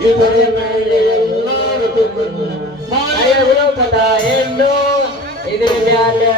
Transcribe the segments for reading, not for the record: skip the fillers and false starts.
ಇದರ ಮೇಲೆ ಎಲ್ಲರೂ ಮಾಯರೂಪದ ಹೆಣ್ಣು ಇದರ ಮೇಲೆ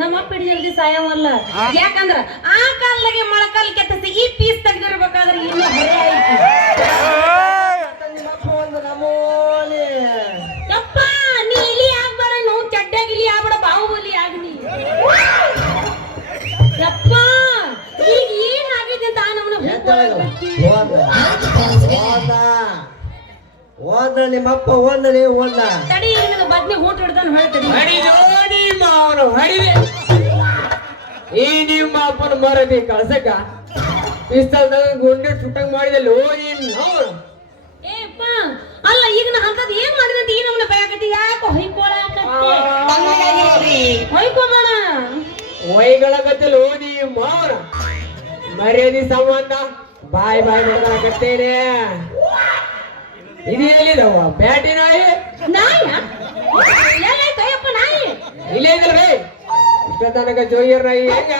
ನಮ್ಮಪ್ಪ ಜಲ್ದಿ ಸಾಯವಲ್ಲ ಯಾಕಂದ್ರ ಆ ಕಾಲದಾಗೆ ಮೊಳಕಾಲ್ ಕೆತ್ತಸಿ ಈ ಪೀಸ್ ತೆಗೆದಿರ್ಬೇಕಾದ್ರೆ ಇನ್ನು ಹೊರೆ ಐತಿ ಯಪ್ಪ ನೀ ಇಲಿ ಆಗ್ಬೇಡ ನಾವು ಚಡ್ಡಾಗ ಇಲಿ ಆಗ್ಬೇಡ ಬಾಹುಬಲಿ ಆಗ್ನಿ ಯಪ್ಪ ಈಗ ಏನಾಗಿದೆ ಅಂತ ಓದ ನಿಮ್ಮಪ್ಪ ಓದಲಿ ಓದ ತಡಿ ನಿನಗೆ ಬದ್ನಿ ಊಟ ಹಿಡ್ದಾನು ಹೇಳ್ತೇನೆ ಅವನು ಹಡಿದೆ ಈ ನಿಮ್ಮ ಅಪ್ಪನ ಮರದಿ ಕಳ್ಸಕ ಪಿಸ್ತಲ್ದಾಗ ಗುಂಡೆ ಸುಟ್ಟಂಗ್ ಮಾಡಿದಲ್ಲಿ ಏಪ್ಪ ಅಲ್ಲ ಈಗ ನಾ ಅಂತದ್ ಏನ್ ಮಾಡಿದೆ ಅಂತ ಈ ನಮ್ಮನ್ನ ಬಯಕತಿ ಯಾಕೋ ಹೊಯ್ಕೋಬೇಡ ಒಯ್ಗಳಗತ್ತಲ್ಲ ಓದಿ ಮಾವನ ಮರ್ಯಾದಿ ಸಂಬಂಧ ಬಾಯ್ ಬಾಯ್ ಮಾಡ್ಕತ್ತೇನೆ ಇದು ಎಲ್ಲಿದವ ಬ್ಯಾಟಿ ನಾಯಿ ನಾಯ ಎಲ್ಲಾಯ್ತಯ್ಯಪ್ಪ ನಾಯಿ ಇಲ್ಲೇ ಇದ್ರಿ ಇಷ್ಟ ತನಕ ಜೋಯ್ಯರ್ ನಾಯಿ ಹೆಂಗ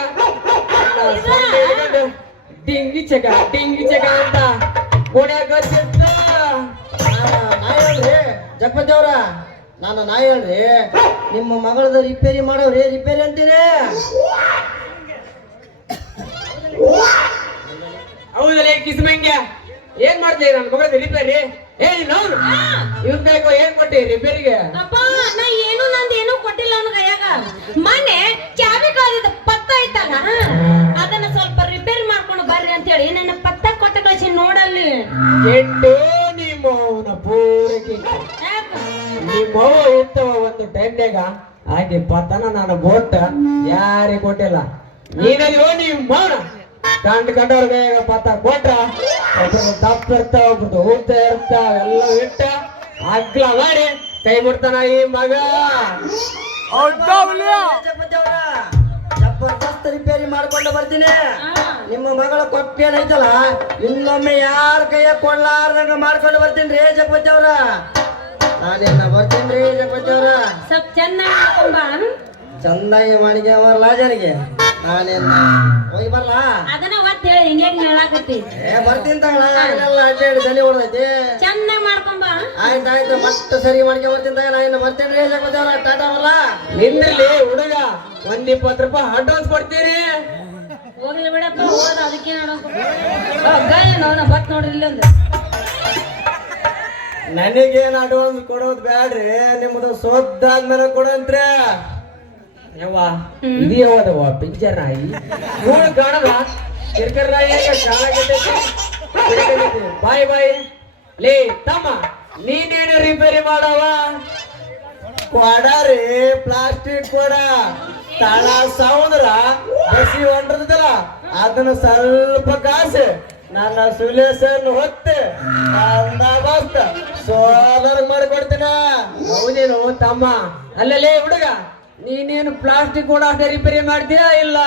ಡಿಂಗಿ ಚಕ ಅಂತ ಗೋಡ್ಯಾಗತ್ತಿದ್ದ ನಾಯಿ ಹೇಳ್ರಿ ಜಗಪತಿ ಅವ್ರ ನಾನು ನಾಯಿ ಹೇಳ್ರಿ ನಿಮ್ಮ ಮಗಳದ ರಿಪೇರಿ ಮಾಡೋರಿ ರಿಪೇರಿ ಅಂತೀರಿ ಹೌದಲ್ಲ ಕಿಸ್ಮಂಗ್ಯ ಏನ್ ಮಾಡ್ತೀರಿ ನನ್ನ ಮಗಳದ ರಿಪೇರಿ ನೋಡು ಇವನ್ ಕೈಗೋ ಏನ್ ಕೊಟ್ಟಿ ರಿಪೇರಿಗೆ ಅಪ್ಪ ನಾ ಏನು ನಂದೇನು ಕೊಟ್ಟಿಲ್ಲ ಅವನ ಕೈಯಾಗ ಮೊನ್ನೆ ಚಾವಿ ಕಾಲಿದ ಪತ್ತ ಐತಲ್ಲ ಅದನ್ನ ಸ್ವಲ್ಪ ರಿಪೇರಿ ಮಾಡ್ಕೊಂಡು ಬರ್ರಿ ಅಂತ ಹೇಳಿ ನನ್ನ ಪತ್ತ ಕೊಟ್ಟ ಕಳಿಸಿ ನೋಡಲ್ಲಿ ಎಂಟು ನಿಮ್ಮ ಅವನ ಪೂರೈಕೆ ನಿಮ್ಮವ ಇರ್ತವ ಒಂದು ಟೈಮ್ನಾಗ ಹಾಗೆ ಪತ್ತನ ನಾನು ಬೋಟ್ ಯಾರಿಗೆ ಕೊಟ್ಟಿಲ್ಲ ನೀನಲ್ಲೋ ನೀವು ಮೌನ ಕಂಡವ್ರಿಗೆ ಪತ್ತ ಕೊಟ್ಟ ಒಬ್ಬರು ದಪ್ಪ ಇರ್ತಾವ ಒಬ್ಬರು ಊಟ ಇರ್ತಾವ ಎಲ್ಲ ಇಟ್ಟ ಅಗ್ಲ ಮಾಡಿ ಕೈ ಬಿಡ್ತಾನ ಈ ಮಗ ಜಬರ್ದಸ್ತ್ ರಿಪೇರಿ ಮಾಡ್ಕೊಂಡು ಬರ್ತೀನಿ ನಿಮ್ಮ ಮಗಳ ಕೊಪ್ಪೇನೈತಲ್ಲ ಇನ್ನೊಮ್ಮೆ ಯಾರ ಕೈಯ ಕೊಳ್ಳಾರ್ದಂಗ ಮಾಡ್ಕೊಂಡು ಬರ್ತೀನಿ ರೀ ಜಗಪತಿ ಅವ್ರ ನಾನೇನ ಬರ್ತೀನಿ ರೀ ಜಗಪತಿ ಅವ್ರ ಸ್ವಲ್ಪ ಚೆನ್ನಾಗಿ ಚಂದಾಗಿ ಮಾಡಿಗೆ ಅವರ್ಲ ಜನಗೆ ನಾನೇನ ಹೋಗಿ ಬರ್ಲಾ ಅದನ್ನ ಒತ್ತ ಹೇಳಿ ಹಿಂಗೆ ಹೇಳಾಕತ್ತಿ ಬರ್ತೀನಿ ತಗೊಳ ಅಡ್ಡಾಡಿ ತಲೆ ಹೊಡೆದೈತಿ ಚೆನ್ನಾಗಿ ಮಾಡ್ಕೊಂಬ ಆಯ್ತಾಯ್ತು ಮತ್ತೆ ಸರಿ ಮಾಡ್ಕೊಂಡ್ ಬರ್ತೀನಿ ನಾನು ಬರ್ತೇನೆ ರೀ ಜಗಪತಿ ಅವ್ರ ಟಾಟಾ ಬರಲ್ಲ ನಿಂದ್ರಲ್ಲಿ ಹುಡುಗ ₹120 ಅಡ್ವಾನ್ಸ್ ಕೊಡ್ತೀರಿ ಹೋಗ್ಲಿ ಬಿಡಪ್ಪ ಹೋದ ಅದಕ್ಕೆ ನೋಡೋಣ ಬತ್ ನೋಡ್ರಿ ಇಲ್ಲೊಂದು ನನಗೇನು ಅಡ್ವಾನ್ಸ್ ಕೊಡೋದು ಬ್ಯಾಡ್ರಿ ನಿಮ್ಮದು ಸೋದ್ದಾದ್ಮೇಲೆ ಕೊಡಂತ್ರಿ ಯವ್ವ ಇದು ಯಾವದವ ಪಿಕ್ಚರ್ ನಾಯಿ ನೋಡು ಕಾಣಲ್ಲ ಕಿರ್ಕರ್ ನಾಯಿ ಬಾಯ್ ಬಾಯ್ ಲೇ ತಮ್ಮ ನೀನೇನು ರಿಪೇರಿ ಮಾಡವ ಕೊಡರಿ ಪ್ಲಾಸ್ಟಿಕ್ ಕೊಡ ತಳ ಸೌಂದ್ರ ಬಸಿ ಹೊಂಡ್ರದಲ್ಲ ಅದನ್ನ ಸ್ವಲ್ಪ ಕಾಸು ನನ್ನ ಸುಲೇಶನ್ ಹೊತ್ತೆ ಸೋದರ್ ಮಾಡಿಕೊಡ್ತೀನ ಹೌದೇನು ತಮ್ಮ ಅಲ್ಲಲೇ ಹುಡುಗ ನೀನೇನು ಪ್ಲಾಸ್ಟಿಕ್ ಕೂಡ ಅಷ್ಟೇ ರಿಪೇರಿ ಮಾಡ್ತೀಯಾ ಇಲ್ಲ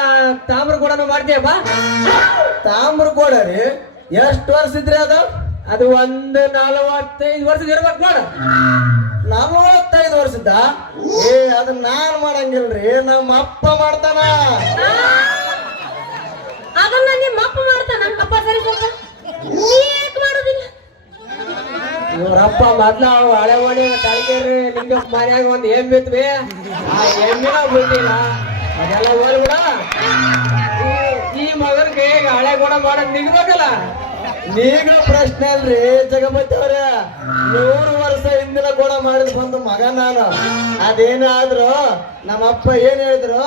ತಾಮ್ರ ಕೂಡ ಮಾಡ್ತೀಯ ಬಾ ತಾಮ್ರ ಕೂಡ ರೀ ಎಷ್ಟು ವರ್ಷ ಇದ್ರಿ ಅದು ಅದು ಒಂದು 45 ವರ್ಷದ ಇರ್ಬೇಕು ನೋಡ. 45 ವರ್ಷದ? ಅದನ್ನ ನಾನ್ ಮಾಡಂಗಿಲ್ರಿ, ನಮ್ಮ ಅಪ್ಪ ಮಾಡ್ತಾನ. ಅದನ್ನ ನಿಮ್ಮ ಅಪ್ಪ ಮಾಡ್ತಾನ? ಅಪ್ಪ ಸರಿ ಸ್ವಲ್ಪ ನೀ ಯಾಕೆ ಮಾಡೋದಿಲ್ಲ? ಇವ್ರಪ್ಪ ಮೊದ್ಲ ಹಳೆ ಓಣಿ ತಳಗೇರಿ ನಿಂಗಪ್ಪ ಮನ್ಯಾಗ ಒಂದ್ ಎಮ್ಮೆ ಇತ್ವಿ, ಆ ಎಮ್ಮಿನ ಬಿಟ್ಟಿಲ್ಲ. ಅದೆಲ್ಲ ಹೋಗ್ಬಿಡ. ಈ ಮಗನ ಕೈಯಾಗ ಹಳೆ ಗುಣ ಮಾಡೋದ್ ನಿಗ್ಬೇಕಲ್ಲ. ಈಗ ಪ್ರಶ್ನೆ ಅಲ್ರಿ ಜಗಪತಿ ಅವ್ರ, 100 ವರ್ಷ ಹಿಂದಿನ ಕೂಡ ಮಾಡಿದ್ ಬಂದು ಮಗ ನಾನು. ಅದೇನಾದ್ರು ನಮ್ಮಪ್ಪ ಏನ್ ಹೇಳಿದ್ರು,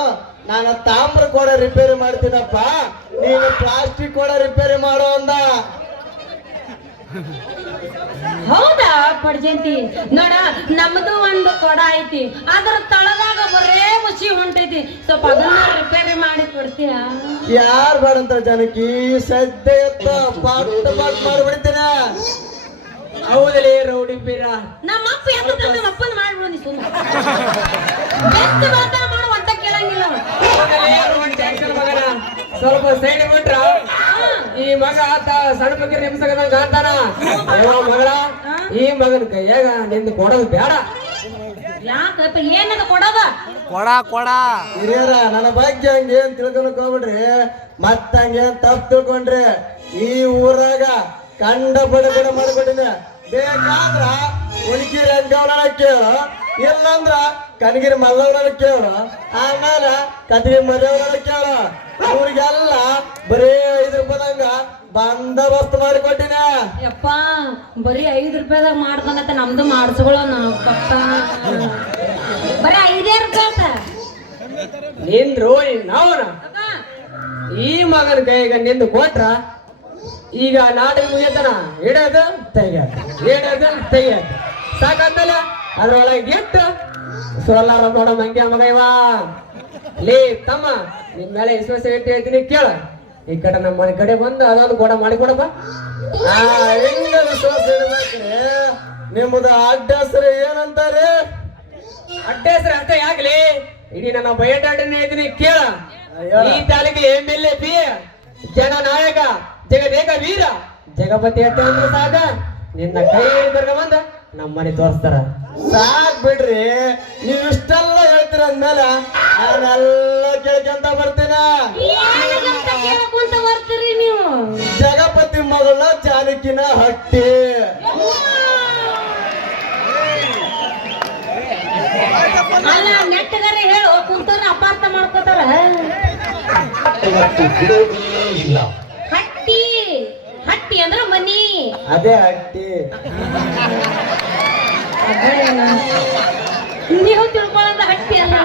ನಾನು ತಾಮ್ರ ಕೂಡ ರಿಪೇರಿ ಮಾಡ್ತೀನಪ್ಪ, ನೀನು ಪ್ಲಾಸ್ಟಿಕ್ ಕೂಡ ರಿಪೇರಿ ಮಾಡೋ ಅಂದ. ಹೌದಾ ಪಡ್ಜಂತಿ? ನೋಡ, ನಮ್ದು ಒಂದು ಕೊಡ ಐತಿ, ಅದ್ರ ತಳದಾಗ ಬರೇ ಮುಚ್ಚಿ ಹೊಂಟೈತಿ, ಸ್ವಲ್ಪ ಅದನ್ನ ರಿಪೇರಿ ಮಾಡಿ ಕೊಡ್ತೀಯ? ಯಾರು ಬೇಡಂತ ಜನಕ್ಕೆ ಸದ್ಯ ಎತ್ತ ಪಾಟ್ ಮಾಡ್ಬಿಡ್ತೀನ. ಹೌದಲೇ ರೌಡಿ ಬೀರ. ನಮ್ಮ ಅಪ್ಪ ಯಾಕಂತ ನಮ್ಮ ಅಪ್ಪನ ಮಾಡ್ಬಿಡು ನೀ ಸುಮ್ಮನೆ. ಬೆಸ್ಟ್ ಮಾತಾ ಮಾಡುವಂತ ಕೇಳಂಗಿಲ್ಲ ಅವ. ಮಗನ ಸ್ವಲ್ಪ ಸೈಡ್ ಬಿಟ್ರ ಈ ಮಗ ಆತ ಸಣ್ಣ ಬಗ್ಗೆ ನಿಮ್ಸಗದಂಗ ಅಂತಾನ. ಮಗಳ, ಈ ಮಗನ ಕೈಯಾಗ ನಿಂದು ಕೊಡೋದು ಬೇಡ. ಯಾಕಪ್ಪ ಏನದ ಕೊಡೋದ? ಕೊಡ ಹಿರಿಯರ ನನ್ನ ಬಗ್ಗೆ ಹಂಗೇನ್ ತಿಳ್ಕೊಳಕ್ ಹೋಗ್ಬಿಡ್ರಿ, ಮತ್ತ ಹಂಗೇನ್ ತಪ್ಪು ತಿಳ್ಕೊಂಡ್ರಿ. ಈ ಊರಾಗ ಕಂಡ ಬಡಗಡ ಮಾಡ್ಕೊಟ್ಟಿನ. ಬೇಕಾದ್ರ ಉಳಿಕಿರಿ ಅಂಗವನ ಕೇಳು, ಇಲ್ಲಂದ್ರ ಕನಗಿರಿ ಮಲ್ಲವನ ಕೇಳು, ಆಮೇಲೆ ಕದಗಿ ಮಲ್ಲವನ ಕೇಳು. ಅವ್ರಿಗೆಲ್ಲ ಬರೀ 5 ರೂಪಾಯಿದಂಗ ಬಂದೋಬಸ್ತ್ ಮಾಡಿಕೊಟ್ಟಿನ. ಯಪ್ಪ ಬರೀ 5 ರೂಪಾಯಿದಾಗ ಮಾಡ್ತಾನಂತ ನಮ್ದು ಮಾಡಿಸ್ಕೊಳ್ಳೋ ನಾವು ಪಕ್ಕ. ಬರೀ 5 ರೂಪಾಯಿ ನಿಂದ್ರು ನಾವನ ಈ ಮಗನ ಕೈಗ ನಿಂದು ಕೊಟ್ರ ಈಗ ನಾಟಕ ಮುಗಿಯತನ. ಇಡೋದು ತೆಗಿಯೋದು, ಇಡೋದು ತೆಗಿಯೋದು ಸಾಕಂತಲ್ಲ. ಅದ್ರೊಳಗೆ ಇಟ್ಟು ಸೋಲಾರ ನೋಡ ಮಂಗ್ಯ ಮಗ ಇವ. ಲೇ ತಮ್ಮ, ನಿನ್ ಮೇಲೆ ವಿಶ್ವಾಸ ಇಟ್ಟು ಹೇಳ್ತೀನಿ ಕೇಳ. ಈ ಕಡೆ ನಮ್ಮ ಮನೆ ಕಡೆ ಬಂದು ಅದೊಂದು ಗೋಡ ಮಾಡಿಕೊಡಪ್ಪ. ಹೆಂಗ ವಿಶ್ವಾಸ ಇಡ್ಬೇಕ್ರಿ? ನಿಮ್ಮದು ಅಡ್ಡ ಹೆಸರು ಏನಂತಾರೆ? ಅಡ್ಡ ಹೆಸರು ಅಷ್ಟೇ ಯಾಕಲಿ, ಇಡೀ ನನ್ನ ಬಯೋಡಾಟನೇ ಇದೀನಿ ಕೇಳ. ಈ ತಾಲಿಗೆ MLA ಜನ ನಾಯಕ, ಜಗದೇಕ ವೀರ, ಜಗಪತಿ ಅಟ್ಟ ಅಂದ್ರೆ ಸಾಕ. ನಿನ್ನ ಕೈ ಹಿಡಿದರ್ಗ ಬಂದ ನಮ್ಮ ಮನೆ ತೋರಿಸ್ತಾರ. ಸಾಕ್ ಬಿಡ್ರಿ, ನೀವ್ ಇಷ್ಟೆಲ್ಲ ಹೇಳ್ತೀರ ಅಂದ್ಮೇಲೆ ನಾನೆಲ್ಲ ಕೇಳ್ಕೊಂತ ಬರ್ತೀನ. ಏನಂತ ಕೇಳ್ಕೊಂತ ಬರ್ತೀರಿ ನೀವು? ಜಗಪತಿ ಮಗಳ ಜಾನಕಿನ ಹಟ್ಟಿ. ಅಲ್ಲ ನೆಟ್ಟಗಾರೆ ಹೇಳು, ಕುಂತವ್ರ ಅಪಾರ್ಥ ಮಾಡ್ಕೋತಾರ. ಹಟ್ಟಿ ಹಟ್ಟಿ ಅಂದ್ರ ಮನಿ. ಅದೇ ಹಟ್ಟಿ. ನೀವು ತಿಳ್ಕೊಳ್ಳೋದ ಹಟ್ಟಿ ಅಲ್ಲ.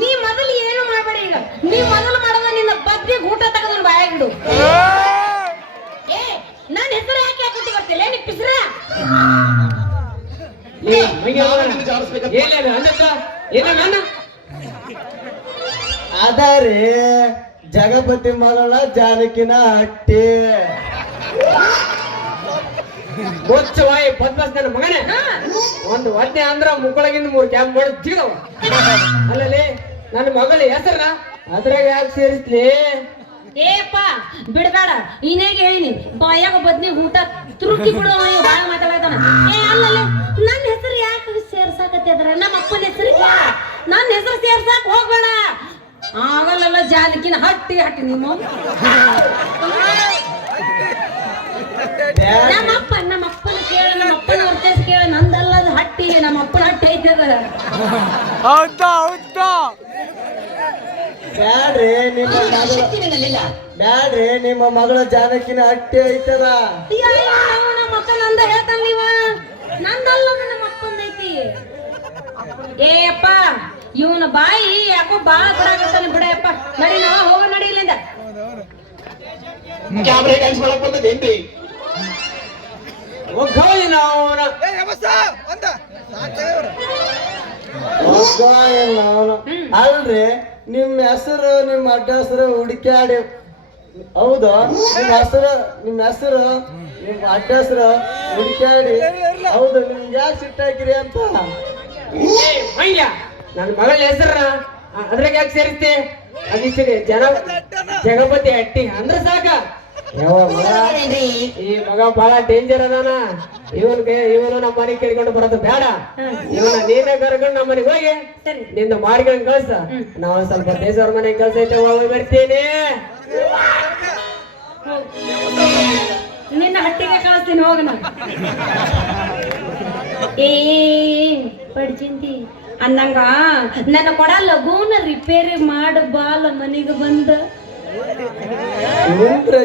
ನೀ ಮೊದಲು ಏನು ಮಾಡ್ಬೇಡಿ. ಈಗ ನೀ ಮೊದಲು ಮಾಡೋದ ನಿನ್ನ ಬದ್ದಿ ಊಟ ತಗದ ಬಾಯಾಗಿಡು. ಏ ನನ್ನ ಹೆಸರು ಯಾಕೆ ಹಾಕೊಟ್ಟು ಬರ್ತಿಲ್ಲ ನೀ ಪಿಸ್ರ? ಅದರಿ ಜಗಪತಿ ಮಗಳ ಜಾನಕಿನ ಹಟ್ಟಿ. ಗೊಚ್ಚವಾಯಿ ಬದ್ಮಾಸ್ ನನ್ನ ಮಗನೇ. ಒಂದು ಒದ್ದೆ ಅಂದ್ರ ಮುಕ್ಕಳಗಿಂದ 3 ಕ್ಯಾಂಪ್ ಮಾಡಿ ಜೀವ. ಅಲ್ಲಲ್ಲಿ ನನ್ನ ಮಗಳ ಹೆಸರನ್ನ ಅದ್ರಾಗ ಯಾಕೆ ಸೇರಿಸ್ಲಿ? ಏಪ್ಪ ಬಿಡ್ಬೇಡ, ಇನ್ನೇಗೆ ಹೇಳಿನಿ ಬಾಯಾಗ ಬದ್ನಿ ಊಟ ತುರುಕಿ ಬಿಡು. ನೀವು ಬಾಳ ಮಾತಾಡ್ತಾನ. ಏ ಅಲ್ಲಲ್ಲ, ನನ್ನ ಹೆಸರು ಯಾಕೆ ಸೇರ್ಸಾಕತ್ತೆ ಅದ್ರ? ನಮ್ಮ ಅಪ್ಪನ ಹೆಸರು ಕೇಳ, ನನ್ನ ಹೆಸರು ಸೇರ್ಸಾಕ್ ಹೋಗ್ಬೇಡ. ಆಗಲ್ಲ ಜಾನಕಿನ ಹಟ್ಟಿ ಹಟ್ಟಿ ನಿಮ್ಮ ನಮ್ಮ ಅಪ್ಪನ ಕೇಳ, ನಮ್ಮ ಅಪ್ಪನ ಹೊರತೇಸ್ ಕೇಳ, ನಂದಲ್ಲದ ಹಟ್ಟಿ, ನಮ್ಮ ಅಪ್ಪನ ಹಟ್ಟಿ ಐತದ. ಬ್ಯಾಡ್ರಿ, ನಿಮ್ಮ ಮಗಳ ಜಾನಕಿನ ಹಟ್ಟಿ ಐತದ. ನಮ್ಮ ಅಪ್ಪ ನಂದ ಹೇಳ್ತಾನ ನೀವ, ನಂದಲ್ಲ ನಮ್ಮ ಅಪ್ಪಂದ ಐತಿ. ಏಪ್ಪ ಇವನ ಬಾಯಿ ಯಾಕೋ ಬಾಳ ಬರಾಕತ್ತಾನ ಬಿಡಪ್ಪ. ನಡಿ ನಾವ ಹೋಗ, ನಡಿ ಇಲ್ಲಿಂದ. ಅಲ್ರಿ, ನಿಮ್ಮ ಹೆಸರು ನಿಮ್ಮ ಅಡ್ಡ ಹೆಸರು ಹುಡುಕ್ಯಾಡಿ. ಹೌದು, ನಿಮ್ಮ ಹೆಸರು ನಿಮ್ಮ ಅಡ್ಡ ಹೆಸರು ಹುಡುಕ್ಯಾಡಿ. ಹೌದು, ನಿಮ್ಗೆ ಯಾಕೆ ಸಿಟ್ಟಾಕಿರಿ ಅಂತ. ನನ್ನ ಮಗಳ ಹೆಸರ ಅದ್ರಾಗ ಯಾಕೆ ಸೇರಿಸ್ತಿ ಅದಿಷ್ಟು ಜಗಪತಿ ಅಟ್ಟಿ ಅಂದ್ರ ಸಾಕ ಯಾವ ಮಗ ಈ ಮಗ ಬಹಳ ಡೇಂಜರ್ ಅದಾನ ಇವನು ನಮ್ಮ ಮನೆಗೆ ಕೇಳ್ಕೊಂಡು ಬರೋದು ಬೇಡ ಇವನ ನೀನೇ ಕರ್ಕೊಂಡು ನಮ್ಮ ಮನೆಗೆ ಹೋಗಿ ಸರಿ ನಿಂದು ಮಾಡ್ಕೊಂಡು ಕಳ್ಸ ನಾವು ಸ್ವಲ್ಪ ದೇಶವ್ರ ಮನೆಗೆ ಕಳ್ಸ ಐತೆ ಹೋಗಿ ಬರ್ತೀನಿ ನಿನ್ನ ಹಟ್ಟಿಗೆ ಕಳಿಸ್ತೀನಿ ಹೋಗ ನಾನು ಏ ಪಡ್ಜಿಂತಿ ಅನ್ನಂಗ ನನ್ನ ಕೊಡ ಲಘುನ ರಿಪೇರಿ ಮಾಡ ಬಾಲ ಮನೆಗೆ ಬಂದ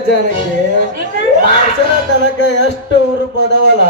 ಜನಕ್ಕೆ ತನಕ ಎಷ್ಟು ಉರುಪದವಲ್ಲ